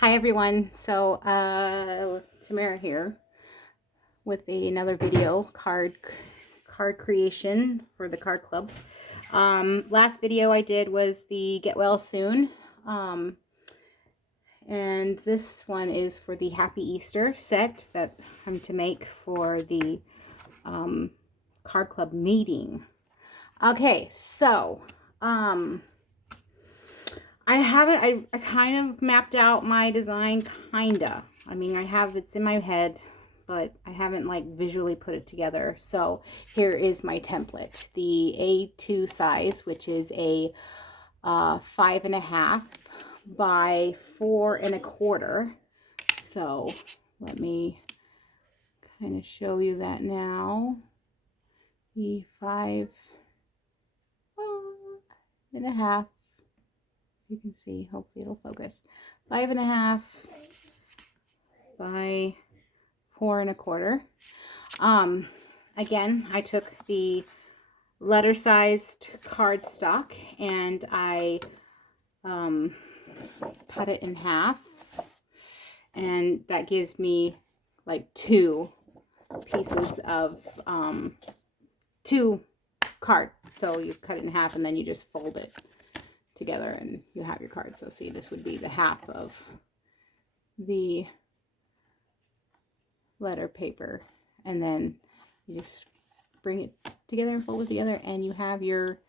Hi everyone. So Tamara here with another video card creation for the card club. Last video I did was the get well soon, and this one is for the Happy Easter set that I'm to make for the card club meeting. Okay, so I kind of mapped out my design, kinda. I mean, it's in my head, but I haven't like visually put it together. So here is my template, the A2 size, which is a 5.5 by 4.25. So let me kind of show you that now. The 5.5. You can see, hopefully it'll focus. 5.5 by 4.25. Again, I took the letter sized cardstock and I cut it in half, and that gives me like two pieces of two card. So you cut it in half and then you just fold it together and you have your card. So see, this would be the half of the letter paper, and then you just bring it together and fold it together and you have your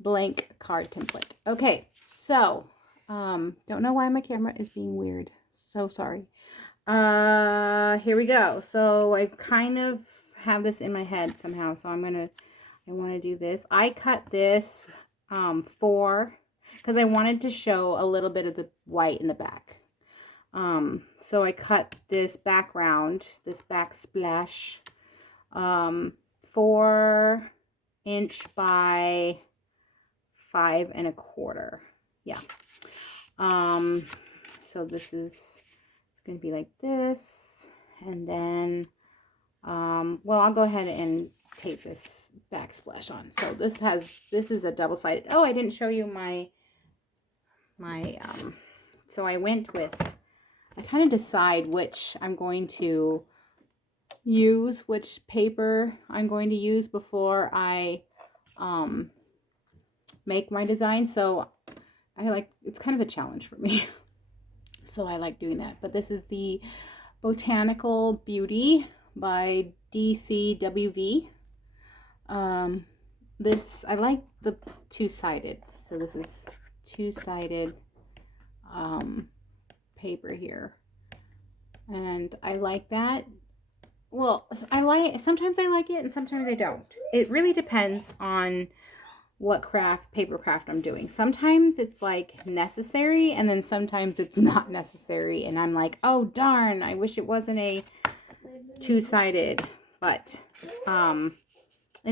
blank card template. Okay, so don't know why my camera is being weird, so sorry. Here we go. So I kind of have this in my head somehow, so I want to do this. I cut this because I wanted to show a little bit of the white in the back. So I cut this background, this backsplash, 4" by 5.25. Yeah. So this is going to be like this, and then, well, I'll go ahead and tape this backsplash on. So this is a double-sided. Oh, I didn't show you my so I kind of decide which I'm going to use, which paper I'm going to use before I make my design. So it's kind of a challenge for me. So I like doing that. But this is the Botanical Beauty by DCWV. This, I like the two-sided. So this is two-sided paper here, and I like that. Well, sometimes I like it and sometimes I don't. It really depends on what paper craft I'm doing. Sometimes it's like necessary, and then sometimes it's not necessary, and I'm like, oh darn, I wish it wasn't a two-sided. But in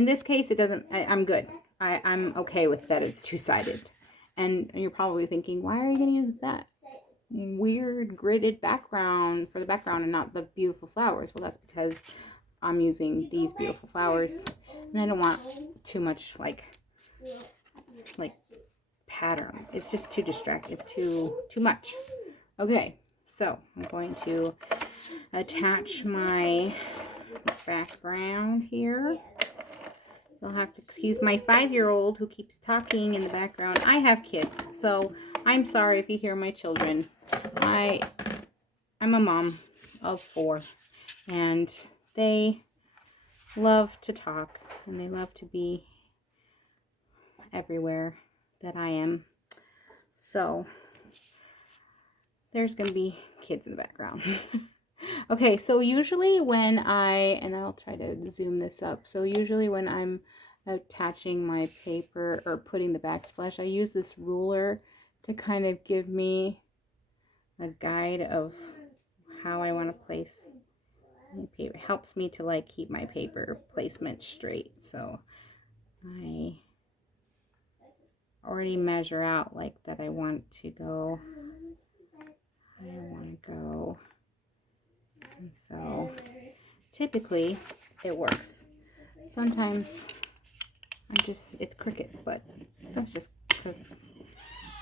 this case, it doesn't. I'm good. I'm okay with that. It's two-sided. And you're probably thinking, why are you going to use that weird gridded background for the background and not the beautiful flowers? Well, that's because I'm using these beautiful flowers, and I don't want too much like pattern. It's just too distracting. It's too much. Okay, so I'm going to attach my background here. You'll have to excuse my 5-year-old who keeps talking in the background. I have kids, so I'm sorry if you hear my children. I'm a mom of 4, and they love to talk, and they love to be everywhere that I am. So there's going to be kids in the background. Okay, so usually when and I'll try to zoom this up. So usually when I'm attaching my paper or putting the backsplash, I use this ruler to kind of give me a guide of how I want to place my paper. It helps me to like keep my paper placement straight. So I already measure out like that I want to go. And so typically it works. Sometimes it's crooked, but that's just because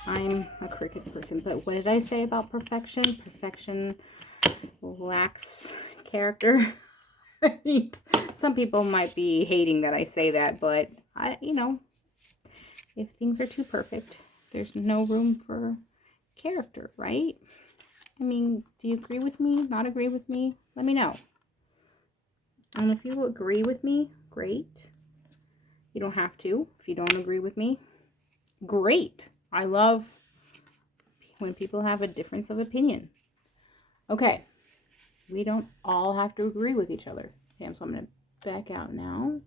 I'm a Cricut person, but what did I say about perfection? Perfection lacks character. Some people might be hating that I say that, but you know, if things are too perfect, there's no room for character, right? I mean, do you agree with me? Not agree with me? Let me know. And if you agree with me, great. You don't have to. If you don't agree with me, great. I love when people have a difference of opinion. Okay. We don't all have to agree with each other. Okay, so I'm going to back out now.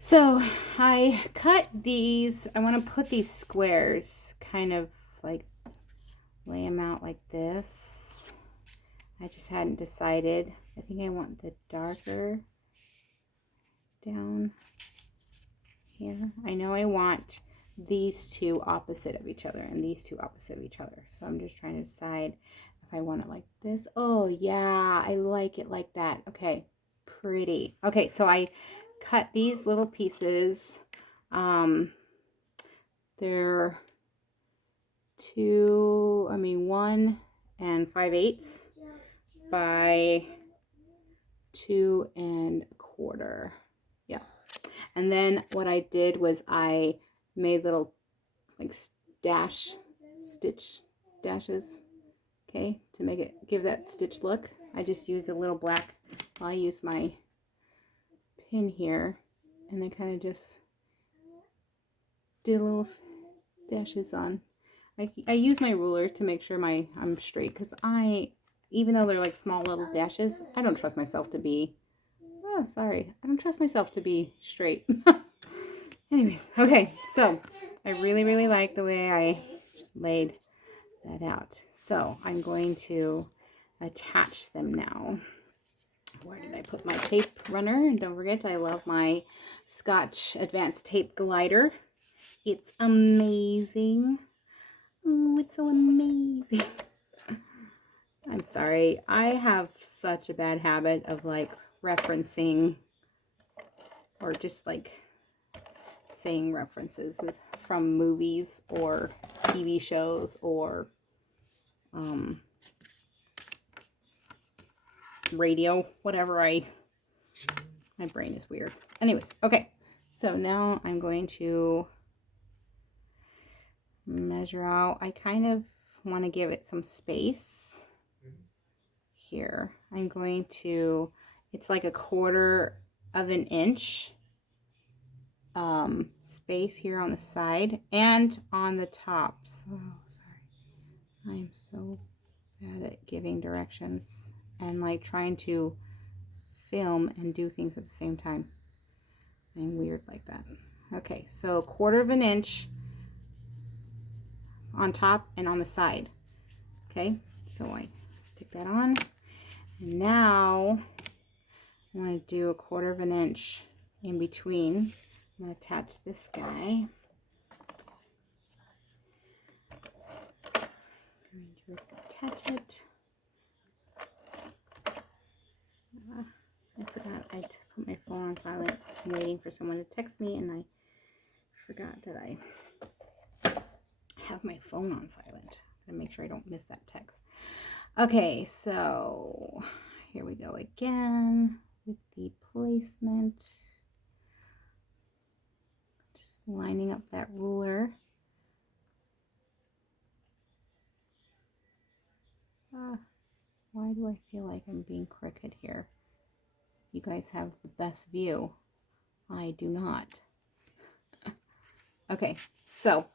So I cut these. I want to put these squares kind of like lay them out like this. I just hadn't decided. I think I want the darker down here. I know I want these two opposite of each other and these two opposite of each other. So I'm just trying to decide if I want it like this. Oh yeah, I like it like that. Okay, pretty. Okay, so I cut these little pieces. They're 1 5/8 by 2 1/4. Yeah. And then what I did was I made little like stitch dashes, okay, to make it give that stitch look. I just used a little black, I use my pin here, and I kind of just did little dashes on. I use my ruler to make sure I'm straight, because even though they're like small little dashes, I don't trust myself to be, oh sorry, I don't trust myself to be straight. Anyways, okay, so I really like the way I laid that out. So I'm going to attach them now. Where did I put my tape runner? And don't forget, I love my Scotch Advanced Tape Glider. It's amazing. Oh, it's so amazing. I'm sorry. I have such a bad habit of like referencing or just like saying references from movies or TV shows or radio, whatever. My brain is weird. Anyways, okay. So now I'm going to measure out. I kind of want to give it some space here. I'm going to, it's like 1/4 of an inch space here on the side and on the top. So sorry, I'm so bad at giving directions and like trying to film and do things at the same time. I'm weird like that. Okay, so 1/4 of an inch on top and on the side. Okay, so I stick that on, and now I want to do 1/4 of an inch in between. I'm going to attach this guy. I'm going to attach it. I forgot I put my phone on silent. I'm waiting for someone to text me, and I forgot that I have my phone on silent. I'm gonna make sure I don't miss that text. Okay, so here we go again with the placement. Just lining up that ruler. Why do I feel like I'm being crooked here? You guys have the best view. I do not. Okay, so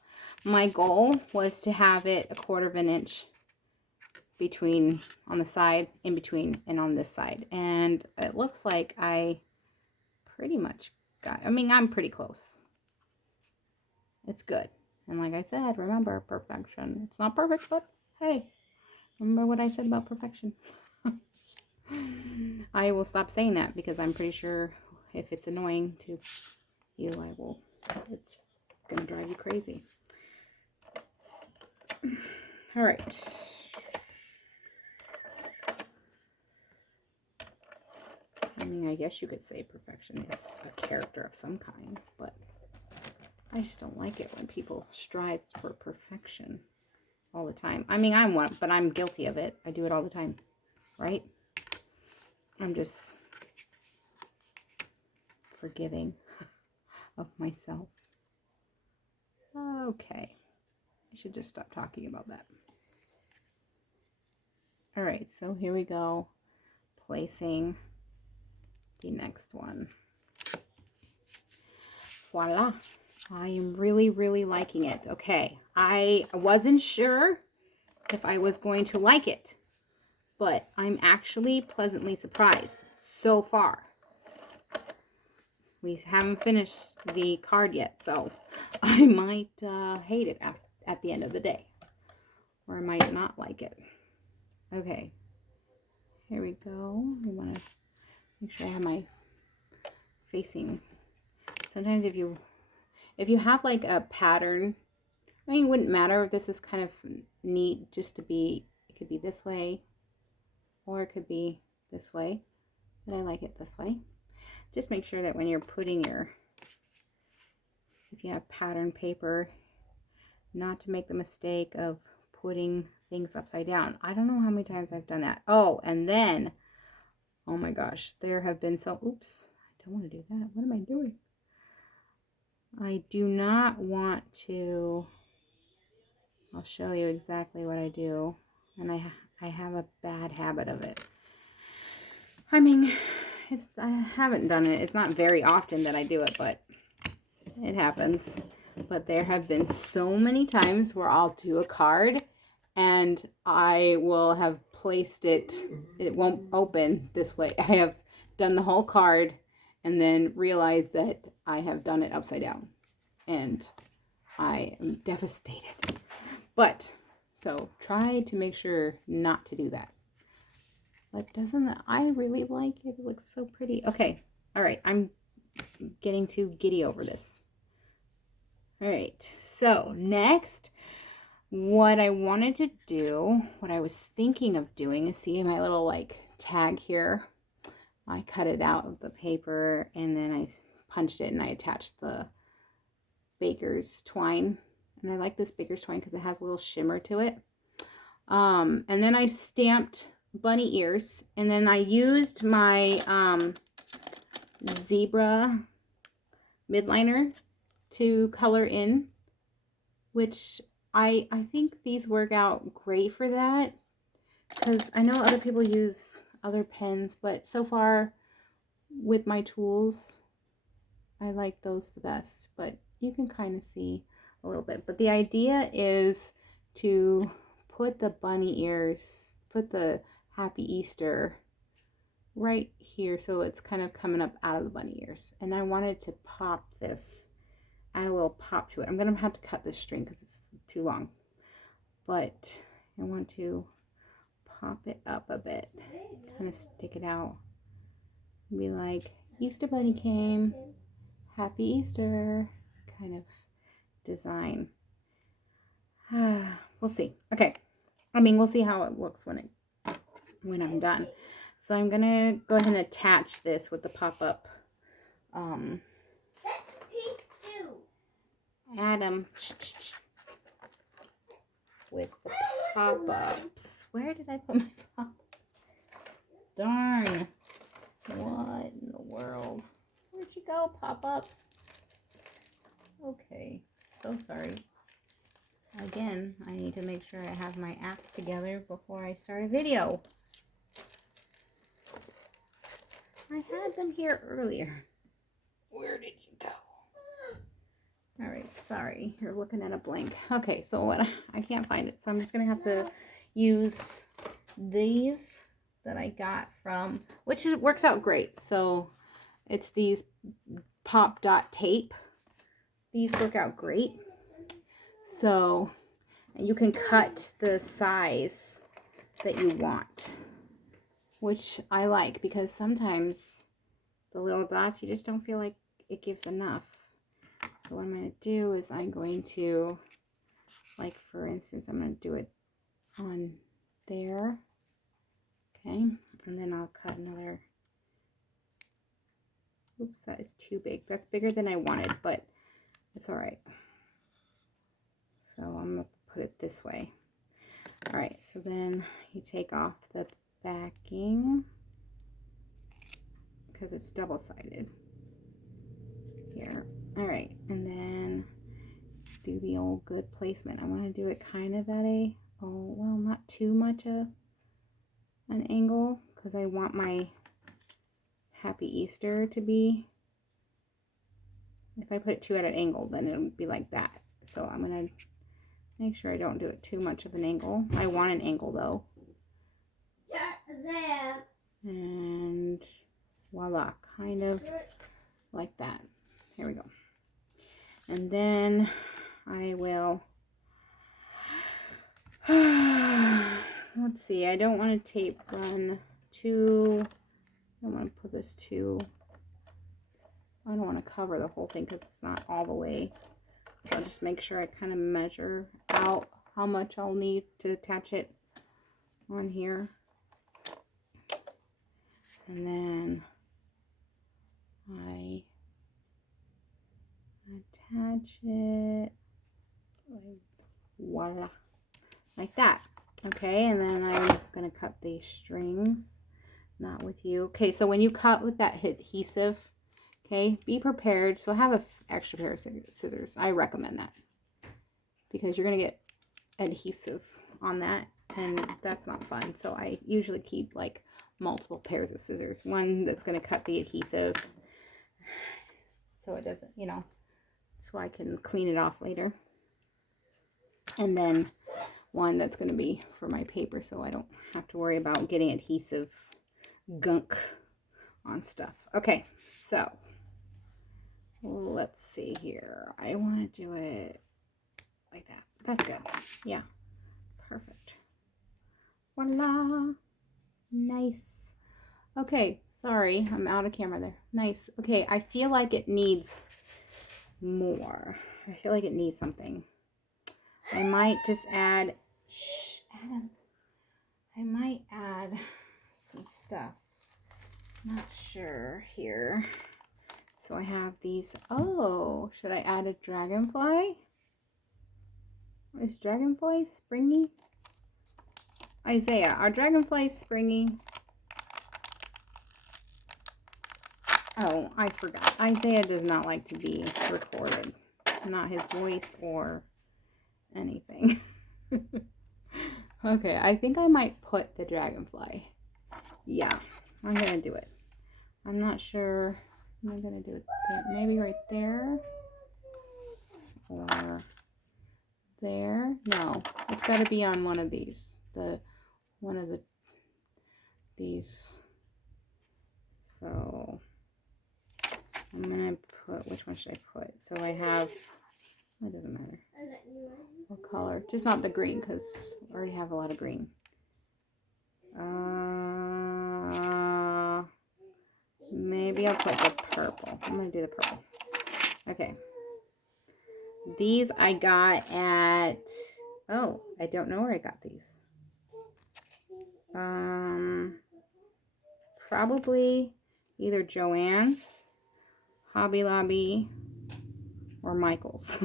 my goal was to have it 1/4 of an inch between on the side, in between, and on this side. And it looks like I pretty much got, I mean, I'm pretty close. It's good. And like I said, remember, perfection. It's not perfect, but hey, remember what I said about perfection. I will stop saying that because I'm pretty sure if it's annoying to you, it's gonna drive you crazy. All right. I mean, I guess you could say perfection is a character of some kind, but I just don't like it when people strive for perfection all the time. I mean, I'm one, but I'm guilty of it. I do it all the time, right? I'm just forgiving of myself. Okay. I should just stop talking about that. All right, so here we go. Placing the next one. Voila. I am really, really liking it. Okay, I wasn't sure if I was going to like it, but I'm actually pleasantly surprised so far. We haven't finished the card yet, so I might hate it at the end of the day, or I might not like it. Okay, here we go. We want to make sure I have my facing. Sometimes if you have like a pattern, I mean, it wouldn't matter if this is kind of neat just to be, it could be this way or it could be this way, but I like it this way. Just make sure that when you're putting your, if you have pattern paper, not to make the mistake of putting things upside down. I don't know how many times I've done that. Oh, and then, oh my gosh, there have been so, oops, I don't want to do that. What am I doing? I do not want to, I'll show you exactly what I do. And I have a bad habit of it. I mean, I haven't done it. It's not very often that I do it, but it happens. But there have been so many times where I'll do a card and I will have placed it, it won't open this way. I have done the whole card and then realized that I have done it upside down. And I am devastated. But, so try to make sure not to do that. But I really like it. It looks so pretty. Okay, all right, I'm getting too giddy over this. All right, so next, what I wanted to do, what I was thinking of doing is, see my little like tag here. I cut it out of the paper and then I punched it and I attached the baker's twine. And I like this baker's twine because it has a little shimmer to it. And then I stamped bunny ears, and then I used my zebra midliner to color in, which I think these work out great for that, because I know other people use other pens, but so far with my tools I like those the best. But you can kind of see a little bit, but the idea is to put the bunny ears, put the Happy Easter right here, so it's kind of coming up out of the bunny ears. And I wanted to pop this, add a little pop to it. I'm gonna have to cut this string because it's too long, but I want to pop it up a bit, kind of stick it out, be like, Easter bunny came, Happy Easter kind of design. We'll see. Okay, I mean, we'll see how it looks when I'm done. So I'm gonna go ahead and attach this with the pop-up Adam with the pop-ups. Where did I put my pop-ups? Darn. What in the world? Where'd you go, pop-ups? Okay, so sorry. Again, I need to make sure I have my act together before I start a video. I had them here earlier. Where did you go? All right, sorry, you're looking at a blank. Okay, so what, I can't find it, so I'm just gonna have to use these that I got from, which works out great. So it's these pop dot tape. These work out great. So you can cut the size that you want, which I like, because sometimes the little dots, you just don't feel like it gives enough. So what I'm going to do is I'm going to, like for instance, I'm going to do it on there. Okay, and then I'll cut another. Oops, that is too big. That's bigger than I wanted, but It's all right. So I'm going to put it this way. All right, so then you take off the backing because it's double-sided here. All right, and then do the old good placement. I want to do it kind of at a, oh, well, not too much an angle because I want my Happy Easter to be, if I put it too at an angle, then it would be like that. So I'm going to make sure I don't do it too much of an angle. I want an angle though. And voila, kind of like that. Here we go. And then I will, let's see, I don't want to tape run too, I don't want to put this too, I don't want to cover the whole thing because it's not all the way. So I'll just make sure I kind of measure out how much I'll need to attach it on here. And then I attach it like voila, like that. Okay, and then I'm gonna cut these strings, not with you. Okay, so when you cut with that adhesive, okay, be prepared. So have an extra pair of scissors. I recommend that because you're gonna get adhesive on that, and that's not fun. So I usually keep like multiple pairs of scissors. One that's gonna cut the adhesive, so it doesn't, you know, so I can clean it off later. And then one that's going to be for my paper so I don't have to worry about getting adhesive gunk on stuff. Okay, so let's see here. I want to do it like that. That's good. Yeah, perfect. Voila. Nice. Okay, sorry, I'm out of camera there. Nice. Okay, I feel like it needs more. I feel like it needs something. I might just add, Adam, I might add some stuff. Not sure here. So I have these, oh, should I add a dragonfly? Is dragonfly springy? Isaiah, are dragonflies springy? Oh, I forgot. Isaiah does not like to be recorded. Not his voice or anything. Okay, I think I might put the dragonfly. Yeah, I'm gonna do it. I'm not sure. I'm gonna do it there. Maybe right there or there. No, it's got to be on one of these. These. So I'm gonna put, which one should I put? So I have, it doesn't matter what color, just not the green because I already have a lot of green. Maybe I'll put the purple. I'm gonna do the purple. Okay, these I got at, oh, I don't know where I got these. Probably either Joann's, Hobby Lobby, or Michael's.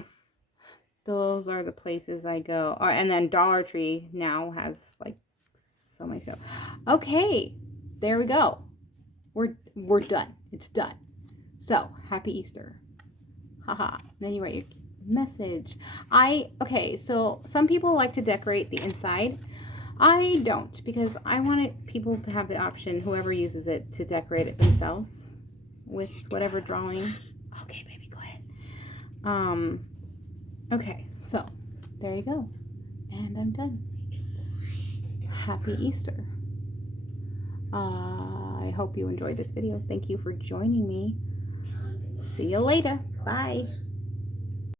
Those are the places I go. Oh, and then Dollar Tree now has like so many stuff. Okay, there we go. We're done. It's done. So happy Easter. Haha. Then you write your message. Okay, so some people like to decorate the inside. I don't, because I want people to have the option, whoever uses it, to decorate it themselves with whatever drawing. Okay, baby, go ahead. Okay, so there you go. And I'm done. Happy Easter. I hope you enjoyed this video. Thank you for joining me. See you later. Bye.